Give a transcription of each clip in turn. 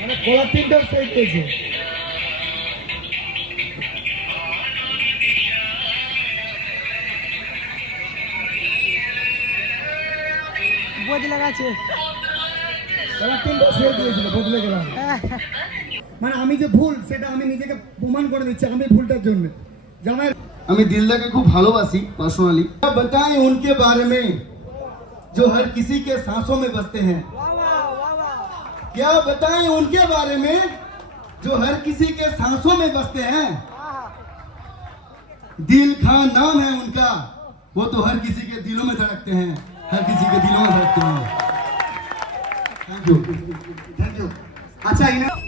মানে সাইড পেয়েছে। বদলে গেছে গোলাপ তিনটার সাইড দিয়েছিল বদলে গেলাম। মানে আমি যে ভুল সেটা আমি নিজেকে প্রমাণ করে দিচ্ছি আমি ভুলটার জন্য। জামাই আমি দিলদাকে খুব ভালোবাসি পার্সোনালি बताएं उनके बारे में जो हर किसी के सांसों में बसते हैं क्या बताएं उनके बारे में जो हर किसी के सांसों में बसते हैं दिल खान नाम है उनका वो तो हर किसी के दिलों में धड़कते हैं हर किसी के दिलों में धड़कते हैं थैंक यू थैंक यू अच्छा इन्हें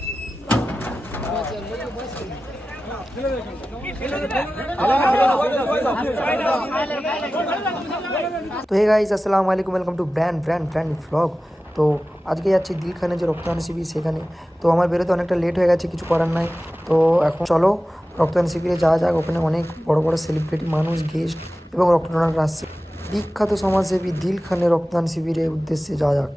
তো হে গাইজ আসসালামু আলাইকুম welcome to brand brand brand vlog তো আজকে যাচ্ছি দিল খানে যে রক্তদান শিবির সেখানে। তো আমার বেরোতে অনেকটা লেট হয়ে গেছে, কিছু করার নাই। তো এখন চলো, রক্তদান শিবিরে যাওয়া যাক, ওখানে অনেক বড় বড় সেলিব্রিটি মানুষ গেস্ট এবং রক্তদানরা আসছে। বিখ্যাত সমাজসেবী দিল খানের রক্তদান শিবিরের উদ্দেশ্যে যাওয়া যাক।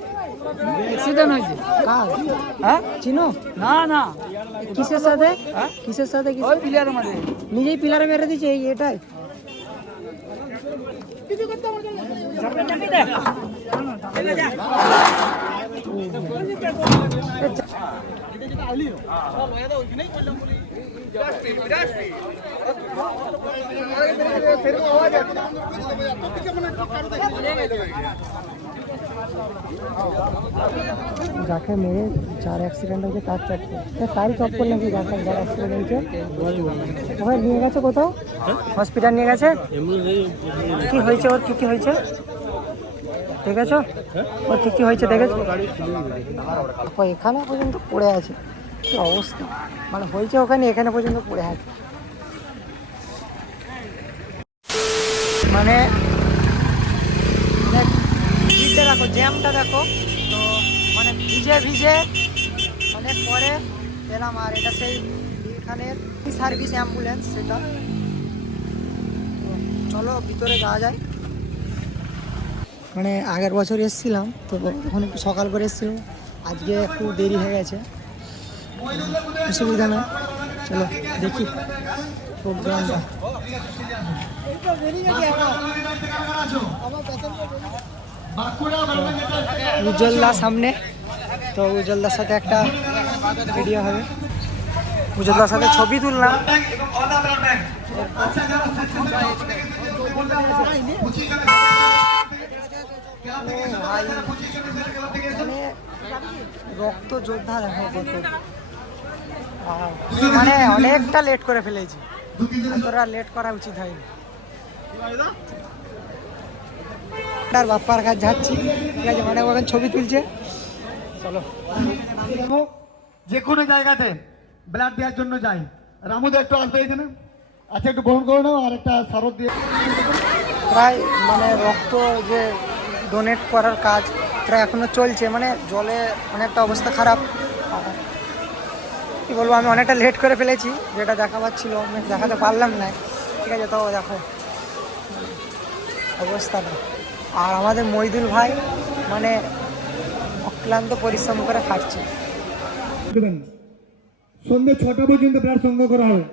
অ্যাক্সিডেন্ট হয়েছে কার? হ্যাঁ? চিনো? না না। কিসের সাথে? কিসের সাথে ওই পিলারের মধ্যে। নিজেই পিলারে মেরে দিয়েছে এই এটাই। যাকে মেরে যার অ্যাক্সিডেন্ট হয়েছে, তার চপ্পল তারই চপ্পল নাকি যাকে যার অ্যাক্সিডেন্ট হয়েছে। ওখানে নিয়ে গেছে কোথাও? হসপিটাল নিয়ে গেছে? কি হয়েছে ওর? কী কী হয়েছে? দেখেছ? ওর কী কী হয়েছে দেখেছ? এখানে পর্যন্ত পড়ে আছে। কি অবস্থা? মানে হয়েছে ওখানে, এখানে পর্যন্ত পড়ে আছে। মানে দেখ, জ্যামটা দেখো। তো মানে ভিজে ভিজে অনেক পরে পেলাম আর এটা সেই এখানের সার্ভিস অ্যাম্বুলেন্স সেটা। চলো ভিতরে যাওয়া যায় মানে আগের বছর এসেছিলাম তো তখন একটু সকাল করে এসেছিলাম। আজকে একটু দেরি হয়ে গেছে। অসুবিধা নয় চলো দেখি প্রোগ্রামটা। উজ্জ্বলদার সামনে। তো উজ্জ্বলদার সাথে একটা ভিডিও হবে। উজ্জ্বলদার সাথে ছবি তুললাম। রক্ত যোদ্ধা দেখো মানে অনেকটা লেট করে ফেলেছি। এতটা লেট করা উচিত হয়নি। আর বাপ্পার কাছে যাচ্ছি। ঠিক আছে মানে ওখানে ছবি তুলছে। চলো। যে কোনো জায়গাতে ব্লাড দেওয়ার জন্য যাই। রামুদা একটু আসবে এখানে আচ্ছা একটু গ্রহণ করে নাও আর একটা সারদ দিয়ে প্রায় মানে রক্ত যে ডোনেট করার কাজ প্রায় এখনও চলছে। মানে জলে অনেকটা অবস্থা খারাপ। কি বলব আমি অনেকটা লেট করে ফেলেছি যেটা দেখাবার ছিল আমি দেখাতে পারলাম না। ঠিক আছে তো দেখো। অবস্থাটা। আর আমাদের মইদুল ভাই মানে অক্লান্ত পরিশ্রম করে খাচ্ছে। দেবেন। সন্ধ্যে ছটা পর্যন্ত ব্লাড সংগ্রহ করা হবে।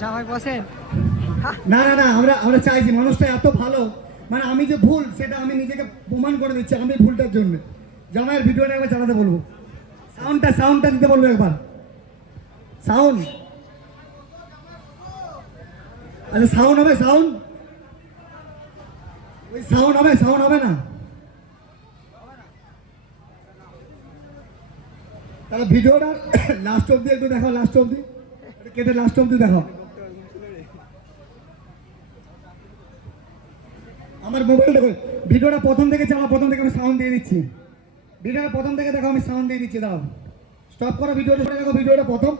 জামাই বসেন। না না না আমরা আমরা চাইছি মানুষটা এত ভালো মানে আমি যে ভুল সেটা আমি নিজেকে প্রমাণ করে দিচ্ছি আমি ভুলটার জন্য। জামাইয়ের ভিডিওটা একবার চালাতে বলব। সাউন্ডটা সাউন্ডটা দিতে বলব একবার। সাউন্ড। আচ্ছা সাউন্ড হবে সাউন্ড। ওই সাউন্ড হবে সাউন্ড হবে না। তাহলে ভিডিওটা লাস্ট অব্দি একটু দেখাও লাস্ট অব্দি কেটে লাস্ট অব্দি দেখাও আমার মোবাইলটা ভিডিওটা প্রথম থেকে চালা, প্রথম থেকে আমি সাউন্ড দিয়ে দিচ্ছি। ভিডিওটা প্রথম থেকে দেখো, আমি সাউন্ড দিয়ে দিচ্ছি দাও স্টপ করো ভিডিওটা করে দেখো ভিডিওটা প্রথম।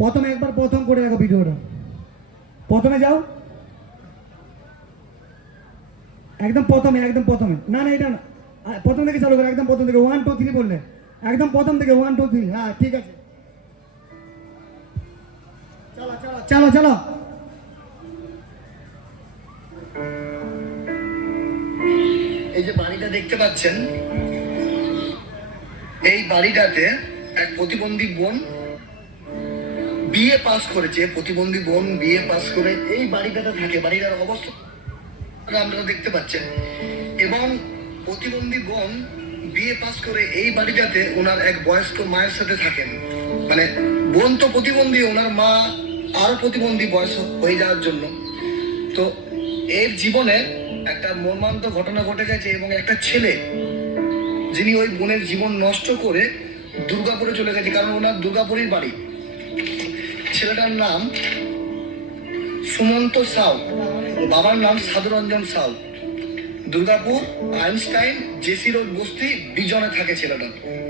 প্রথম একবার প্রথম করে দেখো ভিডিওটা। প্রথমে যাও। একদম প্রথমে একদম প্রথমে। না না, এটা প্রথম থেকে চালু করো, একদম প্রথম থেকে। ওয়ান টু থ্রি বললে। একদম প্রথম থেকে ওয়ান টু থ্রি হ্যাঁ ঠিক আছে। চলো চলো এই যে বাড়িটা দেখতে পাচ্ছেন, এই বাড়িটাতে এক প্রতিবন্ধী বোন বিএ পাস করেছে। প্রতিবন্ধী বোন বিয়ে পাস করে এই বাড়িটাতে থাকে। বাড়িটার অবস্থা আপনারা দেখতে পাচ্ছেন। এবং প্রতিবন্ধী বোন বিএ পাস করে এই বাড়িটাতে ওনার এক বয়স্ক মায়ের সাথে থাকেন। মানে বোন তো প্রতিবন্ধী, ওনার মা আরও প্রতিবন্ধী বয়স হয়ে যাওয়ার জন্য। তো এর জীবনে একটা মর্মান্ত ঘটনা ঘটে গেছে এবং একটা ছেলে, যিনি ওই বোনের জীবন নষ্ট করে দুর্গাপুরে চলে গেছে, কারণ ওনার দুর্গাপুরের বাড়ি। ছেলেটার নাম সুমন্ত সাউ। বাবার নাম Sadhuranjan Sau. Durgapur, Einstein JC road বস্তি বিজনে থাকে ছেলেটা।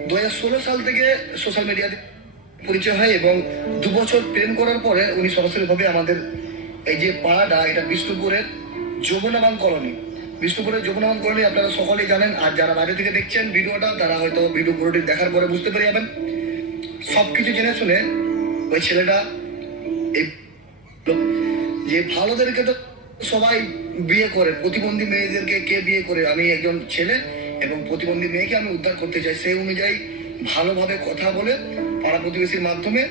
দুহাজার ষোলো সাল থেকে সোশ্যাল মিডিয়াতে পরিচয় হয় এবং দু বছর প্রেম করার পরে উনি সরাসরি ভাবে আমাদের এই যে পাড়াটা, এটা বিষ্ণুপুরের যমুনাবান কলোনি। বিষ্ণুপুরের যমুনাবান কলোনি আপনারা সকলেই জানেন, আর যারা বাইরে থেকে দেখছেন ভিডিওটা, তারা হয়তো ভিডিও পুরোটি দেখার পরে বুঝতে পেরে যাবেন। সব কিছু জেনে শুনে ওই ছেলেটা এই যে ভালোদেরকে তো সবাই বিয়ে করে, প্রতিবন্ধী মেয়েদেরকে কে বিয়ে করে? আমি একজন ছেলে এবং প্রতিবন্ধী মেয়েকে আমি উদ্ধার করতে চাই। সেই অনুযায়ী ভালোভাবে কথা বলে পাড়া প্রতিবেশীর মাধ্যমে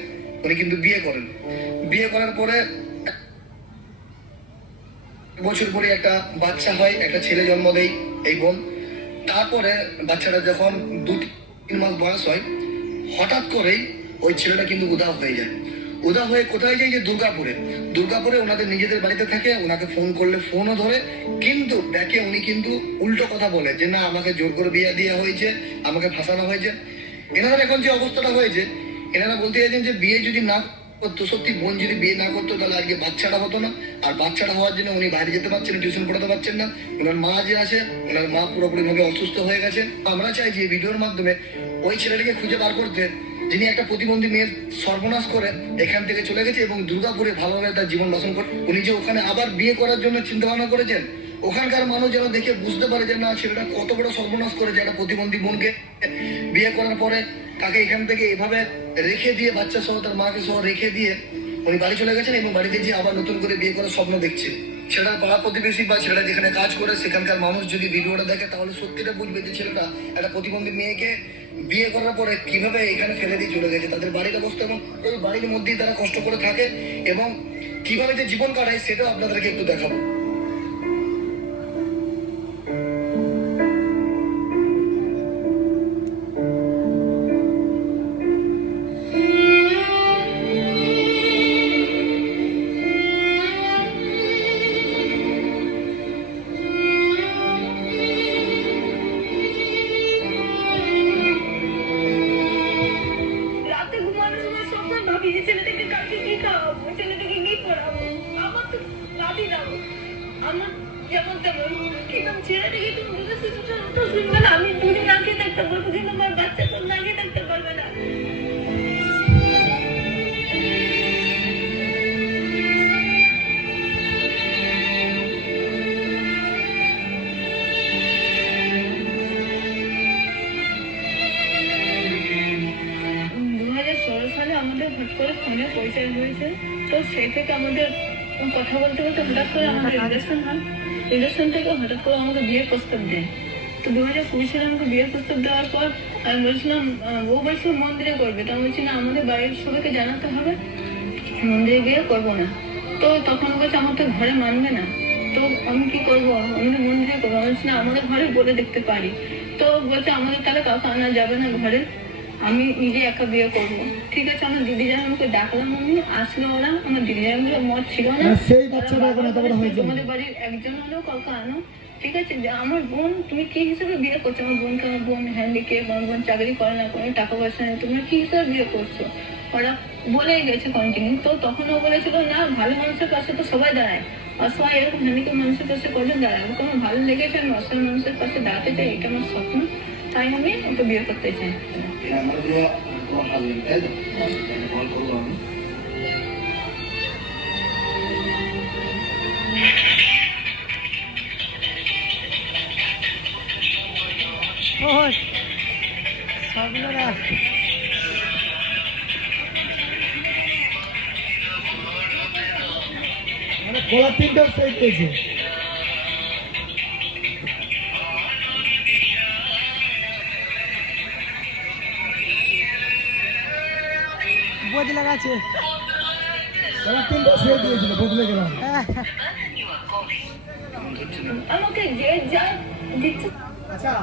উনি কিন্তু বিয়ে করেন। বিয়ে করার পরে বছর পরে একটা বাচ্চা হয়, একটা ছেলে জন্ম দেয়, এই বোন। তারপরে বাচ্চাটা যখন দু তিন মাস বয়স হয়, হঠাৎ করেই ওই ছেলেটা কিন্তু উদাও হয়ে যায়। উদা হয়ে কোথায় যায় যে দুর্গাপুরে? দুর্গাপুরে ওনাদের নিজেদের বাড়িতে থাকে, ওনাকে ফোন করলে ফোনও ধরে। কিন্তু ব্যাকে উনি কিন্তু উল্টো কথা বলে যে, না, আমাকে জোর করে বিয়ে দেওয়া হয়েছে, আমাকে ফাঁসানো হয়েছে। এনাদের এখন যে অবস্থাটা হয়েছে, এনারা বলতে চাইছেন যে, বিয়ে যদি না করতো, সত্যি বোন যদি বিয়ে না করতো, তাহলে আজকে বাচ্চাটা হতো না। আর বাচ্চাটা হওয়ার জন্য উনি বাইরে যেতে পারছেন টিউশন পড়াতে পারছেন না। ওনার মা যে আছে, ওনার মা পুরোপুরি ভাবে অসুস্থ হয়ে গেছে। আমরা চাই যে এই ভিডিওর মাধ্যমে ওই ছেলেটাকে খুঁজে বার করতে যিনি একটা প্রতিবন্ধী মেয়ের সর্বনাশ করে এখান থেকে চলে গেছে এবং দুর্গাপুরে ভালোভাবে তার জীবন বাসন করে, উনি যে ওখানে আবার বিয়ে করার জন্য চিন্তা ভাবনা করেছেন, ওখানকার মানুষ যেন দেখে বুঝতে পারে যে না, ছেলেটা কত বড় সর্বনাশ করেছে একটা প্রতিবন্ধী বোনকে বিয়ে করার পরে, তাকে এখান থেকে এভাবে রেখে দিয়ে বাচ্চা সহ তার মাকে সহ রেখে দিয়ে উনি বাড়ি চলে গেছেন এবং বাড়িতে গিয়ে আবার নতুন করে বিয়ে করার স্বপ্ন দেখছে। ছেলেটার পাড়া প্রতিবেশী বা ছেলেটা যেখানে কাজ করে, সেখানকার মানুষ যদি ভিডিওটা দেখে, তাহলে সত্যিটা বুঝবে যে ছেলেটা একটা প্রতিবন্ধী মেয়েকে বিয়ে করার পরে কীভাবে এখানে ফেলে দিয়ে চলে গেছে? তাদের বাড়ির অবস্থা এবং ওই বাড়ির মধ্যেই তারা কষ্ট করে থাকে এবং কীভাবে যে জীবন কাটায় সেটাও আপনাদেরকে একটু দেখাবো। আমার যেমন তেমন শিশুটার মতো শুনবে না আমি দুদিন না খেয়ে থাকতে পারব আমার বাচ্চা তো না খেয়ে থাকতে পারবে না। সালে আমাদের হঠাৎ করে ফোনে পরিচয় হয়েছে, তো সেই থেকে আমাদের কথা বলতে বলতে হঠাৎ করে আমাদের রিলেশন হয়। রিলেশন থেকে হঠাৎ করে আমাকে বিয়ের প্রস্তাব দেয়। তো দু হাজার কুড়ি সালে আমাকে বিয়ের প্রস্তাব দেওয়ার পর আমি বলছিলাম ও বলছিল মন্দিরে করবে। তো আমি বলছি না আমাদের বাড়ির সবাইকে জানাতে হবে। মন্দিরে গিয়ে করব না। তো তখন বলছে, আমার তো ঘরে মানবে না। তো আমি কি করব? আমি মন্দিরে করব। আমি বলছি, না, আমাদের ঘরে বলে দেখতে পারি। তো বলছে, আমাদের তাহলে কাউকে আনা যাবে না ঘরে। আমি নিজে একা বিয়ে করব। ঠিক আছে আমার দিদি আমাকে ডাকলাম আমি আসলো ওরা আমার দিদি যারা মত ছিল না। সেই বাচ্চাটা এখন এত বড় হয়েছে। তোমাদের বাড়ির একজন হলেও কাউকে আনো ঠিক আছে আমার বোন তুমি কি হিসেবে বিয়ে করছ? আমার বোনকে আমার বোন হ্যান্ডিকেপ আমার বোন চাকরি করে না কোনো টাকা পয়সা নেই তুমি কি হিসেবে বিয়ে করছ? ওরা বলেই গেছে কন্টিনিউ তো তখন ও বলেছিল না ভালো মানুষের পাশে তো সবাই দাঁড়ায়। অসহায় এরকম হ্যান্ডিকেপ মানুষের পাশে কজন দাঁড়ায়। আমাকে আমার ভালো লেগেছে আমি অসহায় মানুষের পাশে দাঁড়াতে চাই এটা আমার স্বপ্ন। তাই আমি ওকে বিয়ে করতে চাই। আমার কোনো কোনো হাল নেই তাই তো কল করব আমি ওই সবগুলোরা মানে গলার তিনটাও সেই পেয়েছে। আচ্ছা।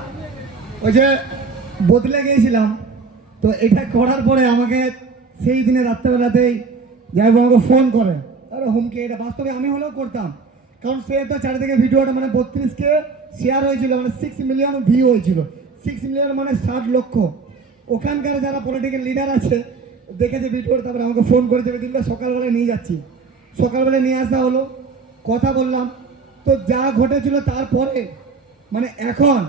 ওই যে বদলে গিয়েছিলাম তো এটা করার পরে আমাকে সেই দিনে রাত্রেবেলাতেই যাই আমাকে ফোন করে। আরে হুমকি এটা বাস্তবে আমি হলেও করতাম। কারণ সে তো চারিদিকে ভিডিওটা মানে বত্রিশকে শেয়ার হয়েছিল মানে সিক্স মিলিয়ন ভিউ হয়েছিল। সিক্স মিলিয়ন মানে ষাট লক্ষ। ওখানকার যারা পলিটিক্যাল লিডার আছে দেখেছে ভিডিওটা তারপরে আমাকে ফোন করেছে দিনটা সকালবেলায় নিয়ে যাচ্ছি। সকালবেলায় নিয়ে আসা হলো, কথা বললাম। তো যা ঘটেছিল তারপরে মানে এখন,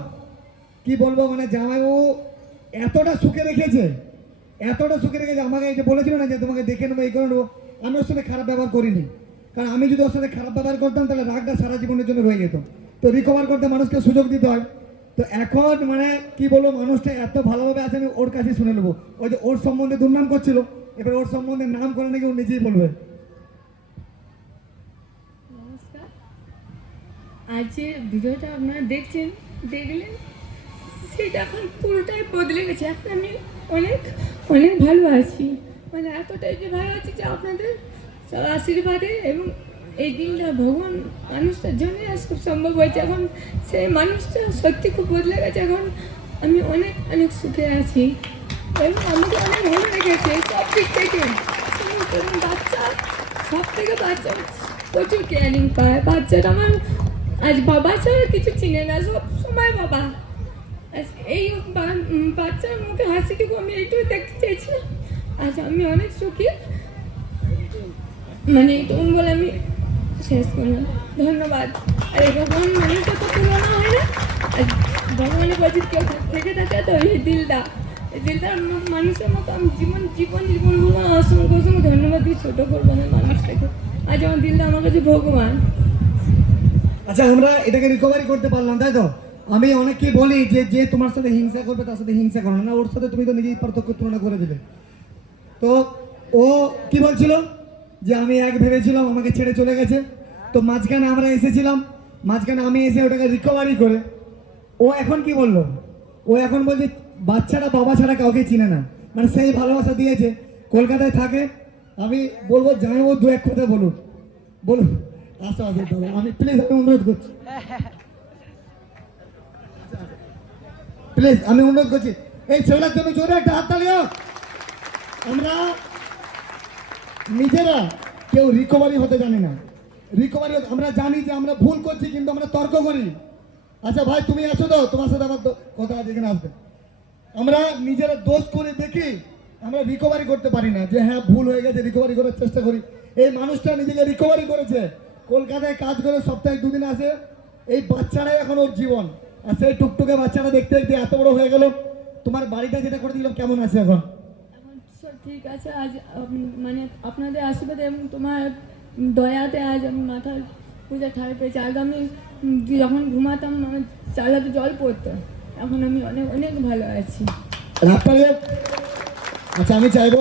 কি বলব মানে জামাইবাবু এতটা সুখে রেখেছে, এতটা সুখে রেখেছে, আমাকে এই যে বলেছিল না যে, তোমাকে দেখে নেব, এই করে নেব। আমি ওর সাথে খারাপ ব্যবহার করিনি। কারণ আমি যদি ওর সাথে খারাপ ব্যবহার করতাম, তাহলে রাগটা সারা জীবনের জন্য রয়ে যেত। তো রিকভার করতে মানুষকে সুযোগ দিতে হয়। তো এখন মানে কি বলব, মানুষটা এত ভালোভাবে আছে, আমি ওর কাছে শুনে নেব। ওই যে ওর সম্বন্ধে দুর্নাম করছিল, এবার ওর সম্বন্ধে নাম করে নাকি ও নিজেই বলবে। আজ যে ভিডিওটা আপনারা দেখছেন, দেখলেন, সেটা এখন পুরোটাই বদলে গেছে। এখন আমি অনেক অনেক ভালো আছি। মানে এতটাই যে ভালো আছি যে আপনাদের আশীর্বাদে এবং এই দিনটা ভগবান মানুষটার জন্য আজ খুব সম্ভব হয়েছে। এখন সেই মানুষটা সত্যি খুব বদলে গেছে। এখন আমি অনেক অনেক সুখে আছি। এবং আমাকে অনেক ভালো লেগেছে। সব দিক থেকে। বাচ্চা, সব থেকে বাচ্চা। প্রচুর কেয়ারিং পায়। বাচ্চাটা আমার, আজ বাবা ছাড়া কিছু চিনে না। সব সময় বাবা। আজ এই বাচ্চার মুখে হাসিটুকু আমি এইটুকু দেখতে চেয়েছিলাম। আজ আমি অনেক সুখী। মানে এইটুকু বলে আমি শেষ করলাম। ধন্যবাদ। আর এই ভগবান মানুষটা তো তুলনা হয় না। আর ভগবানের কাছে কেউ থেকে থাকে তো এই দিলটা। এই দিলটার ম- মানুষের মতো আমি জীবন জীবন জীবন বলব অসংখ্য অসংখ্য ধন্যবাদ দিয়ে ছোটো করব না মানুষটাকে। আজ আমার দিলটা আমার কাছে ভগবান। আচ্ছা আমরা এটাকে রিকভারি করতে পারলাম, তাই তো? আমি অনেককে বলি যে যে তোমার সাথে হিংসা করবে, তার সাথে হিংসা করো না। ওর সাথে তুমি তো নিজেই পার্থক্য তুলনা করে দেবে তো, ও কি বলছিল? যে আমি এক ভেবেছিলাম আমাকে ছেড়ে চলে গেছে। তো মাঝখানে আমরা এসেছিলাম, মাঝখানে আমি এসে ওটাকে রিকভারি করে। ও এখন কি বলল? ও এখন বলছে, বাচ্চাটা বাবা ছাড়া কাউকে চিনে না। মানে সেই ভালোবাসা দিয়েছে। কলকাতায় থাকে, আমি বলব ও দু এক কথা বলুন বলুন আসো আসো দাদা আমি প্লিজ আমি অনুরোধ করছি। প্লিজ আমি অনুরোধ করছি। এই ছেলেটার জন্য জোরে একটা হাত তালি হোক। আমরা নিজেরা কেউ রিকভারি হতে জানি না। রিকভারি আমরা জানি যে আমরা ভুল করছি, কিন্তু আমরা তর্ক করি। আচ্ছা ভাই, তুমি আছো তো? তোমার সাথে আমার কথা আছে এখানে আসবে। আমরা নিজেরা দোষ করে দেখি, আমরা রিকভারি করতে পারি না। যে হ্যাঁ ভুল হয়ে গেছে রিকভারি করার চেষ্টা করি। এই মানুষটা নিজেকে রিকভারি করেছে। কলকাতায় কাজ করে সপ্তাহে দুদিন আসে। এই বাচ্চারাই এখন ওর জীবন। আর সেই টুকটুকে বাচ্চারা দেখতে দেখতে এত বড় হয়ে গেল। তোমার বাড়িটা যেটা করে দিলাম, কেমন আছে এখন? ঠিক আছে। আজ মানে আপনাদের আশীর্বাদে এবং তোমার দয়াতে আজ আমি মাথার পূজা ঠাড় পেয়েছি। আগে আমি উম, যখন ঘুমাতাম আমার চালাতে জল পড়তো। এখন আমি অনেক অনেক ভালো আছি। আচ্ছা আমি চাইব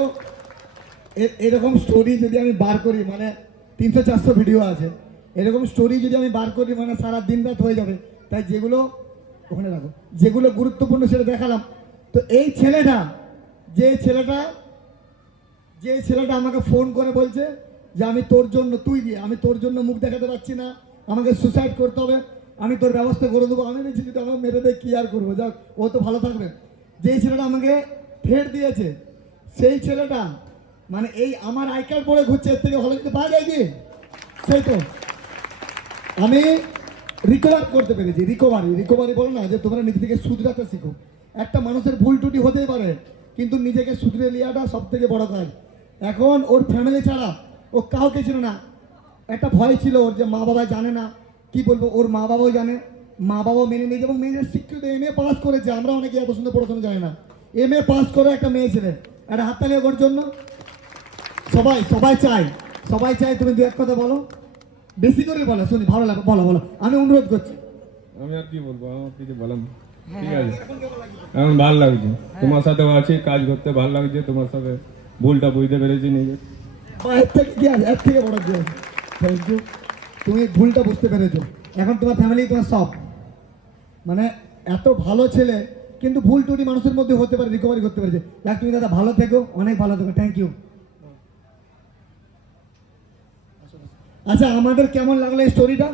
এরকম স্টোরি যদি আমি বার করি মানে তিনশো চারশো ভিডিও আছে এরকম স্টোরি যদি আমি বার করি মানে সারা দিন রাত হয়ে যাবে। তাই যেগুলো ওখানে রাখো যেগুলো গুরুত্বপূর্ণ সেটা দেখালাম। তো এই ছেলেটা যে ছেলেটা যে ছেলেটা আমাকে ফোন করে বলছে যে আমি তোর জন্য, তুই দিয়ে আমি তোর জন্য মুখ দেখাতে পারছি না। আমাকে সুসাইড করতে হবে। আমি তোর ব্যবস্থা করে দেবো। আমি বলছি যদি আমাকে মেরে দেয় কী আর করব? যাক, ও তো ভালো থাকবে। যে ছেলেটা আমাকে ফের দিয়েছে, সেই ছেলেটা মানে এই আমার আই কার্ড পরে ঘুরছে, এর থেকে ভালো কিছু পাওয়া যায় কি? সেই তো। আমি রিকভার করতে পেরেছি রিকভারি রিকভারি বলো না, যে তোমরা নিজে থেকে শুধরাতে শিখো। একটা মানুষের ভুল টুটি হতেই পারে, কিন্তু নিজেকে শুধরে নেওয়াটা সব থেকে বড় কাজ। এখন ওর ফ্যামিলি ছাড়া ও কাউকে ছিল না। একটা ভয় ছিল ওর যে মা বাবা জানে না। কি বলব ওর মা বাবাও জানে। মা বাবাও মেনে নিয়েছে এবং মেয়েদের শিক্ষিত এম এ পাস করেছে। আমরা অনেকে এত সুন্দর পড়াশোনা জানি না। এম এ পাস করে একটা মেয়ে ছেলে। একটা হাততালি ওর জন্য। সবাই সবাই চাই সবাই চাই তুমি দু এক কথা বলো। বেশি করে বলো শুনি ভালো লাগে বলো বলো। আমি অনুরোধ করছি। আমি আর কি বলব? আমার কিছু বলার নেই। ঠিক আছে। এখন ভালো লাগছে। তোমার সাথে আছি কাজ করতে ভালো লাগছে। তোমার সাথে ভুলটা বুঝতে পেরেছি নিজে। বা থেকে কি থ্যাংক ইউ তুমি ভুলটা বুঝতে পেরেছ। এখন তোমার ফ্যামিলি তোমার সব। মানে এত ভালো ছেলে, কিন্তু ভুল টুটি মানুষের মধ্যে হতে পারে রিকভারি করতে পারে যাক, তুমি দাদা ভালো থেকো, অনেক ভালো থেকো। থ্যাংক ইউ আচ্ছা আমাদের কেমন লাগল এই স্টোরিটা